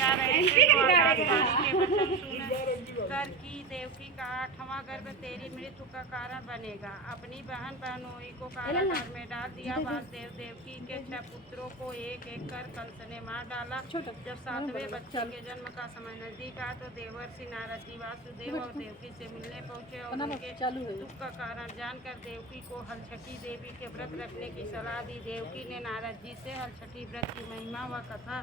जा रहे थे तो आकाशवाणी के वचन सुनकर कि देवकी का 8वां गर्भ तेरी मृत्यु का कारण बनेगा। अपनी बहन बहनोई को कारागार में डाल दिया। वासुदेव देवकी के 6 पुत्रों को एक एक कर कंस ने मार डाला। जब 7वें बच्चे के जन्म का समय नजदीक आया तो देवर्षि नारद जी वासुदेव और देवकी से मिलने पहुंचे और उनके दुख का कारण जानकर देवकी को हलछठी देवी के व्रत रखने की सलाह दी। देवकी ने नारद जी से हलछठी व्रत की महिमा व कथा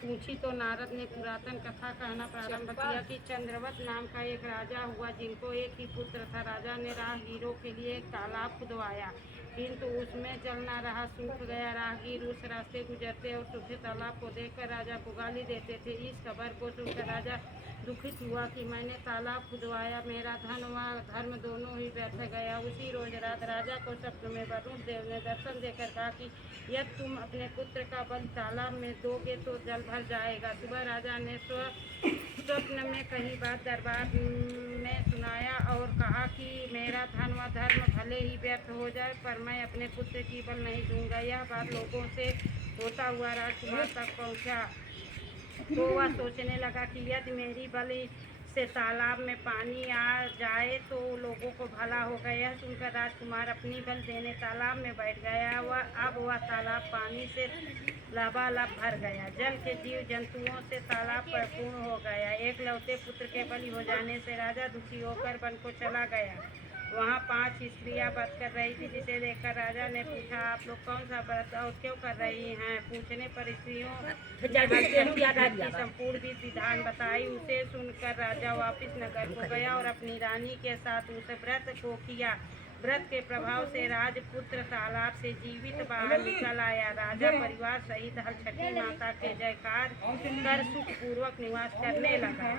पूछी तो नारद ने पुरातन कथा कहना प्रारंभ किया कि चंद्रवत नाम का एक राजा हुआ जिनको एक ही पुत्र था। राजा ने राहगीरों के लिए एक तालाब खुदवाया किंतु उसमें जल न रहा, सूख गया। राहगीर उस रास्ते गुजरते और सूखे तालाब को देखकर राजा को गाली देते थे। इस खबर को सुनकर राजा दुखित हुआ कि मैंने तालाब खुदवाया, मेरा धन व धर्म दोनों ही व्यर्थ गया। उसी रोज रात राजा को स्वप्न में वरुण देव ने दर्शन देकर कहा कि यदि तुम अपने पुत्र का बल तालाब में दोगे तो जल भर जाएगा। सुबह राजा ने स्वप्न में कही बात दरबार में सुनाया और कहा कि मेरा धन व धर्म भले ही व्यर्थ हो जाए पर मैं अपने पुत्र की बल नहीं दूंगा। यह बात लोगों से होता हुआ राजकुमार तक पहुंचा तो वह सोचने लगा कि यदि मेरी बलि से तालाब में पानी आ जाए तो लोगों को भला होगा। यह सुनकर राजकुमार अपनी बल देने तालाब में बैठ गया। अब वह तालाब पानी से लबालब भर गया। जल के जीव जंतुओं से तालाब परिपूर्ण हो गया। एक लौते पुत्र के बलि हो जाने से राजा दुखी होकर वन को चला गया। वहाँ 5 स्त्रियां व्रत कर रही थी जिसे देखकर राजा ने पूछा आप लोग कौन सा व्रत और क्यों कर रही हैं। पूछने पर स्त्रियों की संपूर्ण विधान बताई। उसे सुनकर राजा वापिस नगर को गया और अपनी रानी के साथ उस व्रत को किया। व्रत के प्रभाव से राजपुत्र तालाब से जीवित बाहर निकल आया। राजा परिवार सहित हलछठी माता के जयकार कर सुख पूर्वक निवास करने लगा।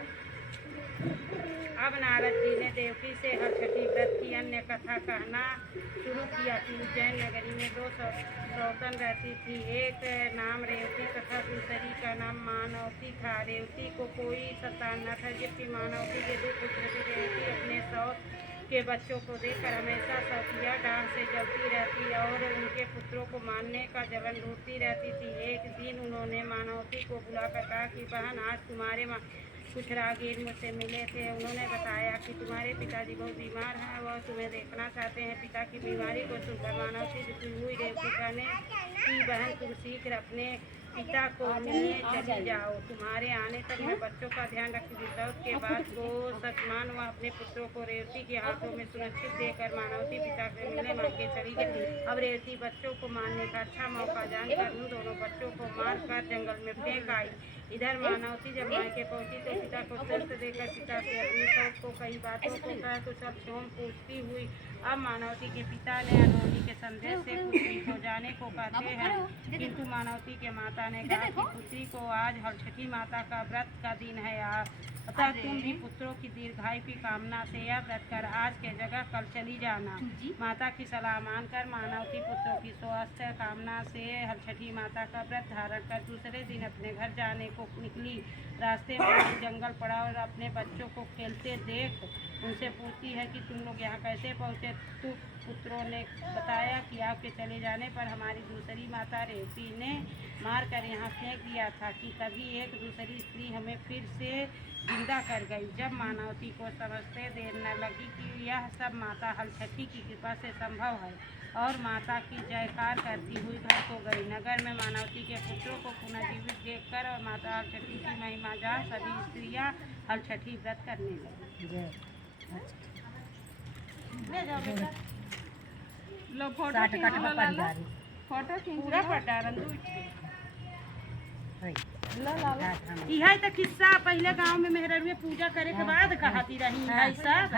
अब नारद जी ने देवकी से हलछठी व्रत की अन्य कथा कहना शुरू किया कि उज्जैन नगरी में 2 सौतन रहती थी। एक नाम रेवती तथा दूसरी का नाम मानवती था। रेवती को कोई संतान न था जबकि मानवती के 2 पुत्र थे। रेवती अपने सौत के बच्चों को देखकर हमेशा शौकिया डांस से जलती रहती और उनके पुत्रों को मारने का जलन ढूंढती रहती थी। एक दिन उन्होंने मानवती को बुलाकर कहा कि बहन आज तुम्हारे कुछ राहगीर मुझसे मिले थे। उन्होंने बताया कि तुम्हारे पिताजी बहुत बीमार हैं, वह तुम्हें देखना चाहते हैं। पिता की बीमारी को सुनकर मानवती दुखी हुई। रेवती कहने की बहन तुम शीघ्र अपने पिता को लिए चली जाओ, तुम्हारे आने तक मैं बच्चों का ध्यान रखूंगी। सौत के बाद को सचमान व अपने पुत्रों को रेवती के हाथों में सुरक्षित देकर मानवती पिता से मिलने मांग के चली गई। अब रेवती बच्चों को मारने का अच्छा मौका जानकर उन दोनों बच्चों को मारकर जंगल में फेंक आई। इधर मानवती जब मायके पहुंची तो पिता को स्वस्थ देकर पिता से अपनी सौत को कई बातों को कहा तो सब क्षोभ पूछती हुई। अब मानवती के पिता ने अनहोनी के संदेश से पुत्री को जाने को कहते हैं किंतु मानवती के माता ने कहा कि पुत्री को आज हलछठी माता का व्रत का दिन है, अतः तुम भी पुत्रों की दीर्घायु की कामना से यह व्रत कर आज के जगह कल चली जाना। माता की सलाह मानकर मानवती पुत्रों की स्वास्थ्य कामना से हलछठी माता का व्रत धारण कर दूसरे दिन अपने घर जाने को निकली। रास्ते में जंगल पड़ा और अपने बच्चों को खेलते देख उनसे पूछती है कि तुम लोग यहाँ कैसे पहुँचे। तो पुत्रों ने बताया कि आपके चले जाने पर हमारी दूसरी माता रेवती ने मार कर यहाँ फेंक दिया था कि तभी एक दूसरी स्त्री हमें फिर से जिंदा कर गई। जब मानवती को समझते देर न लगी कि यह सब माता हलछठी की कृपा से संभव है और माता की जयकार करती हुई घर को गई। नगर में मानवती के पुत्रों को पुनः जीवित देखकर और माता हलछठी की महिमा जान सभी स्त्रियाँ हलछठी व्रत करने लगी। लो फोटो पूरा पटा यह तो किस्सा पहले गांव में मेहररुए पूजा करे के बाद कहती रही है सब।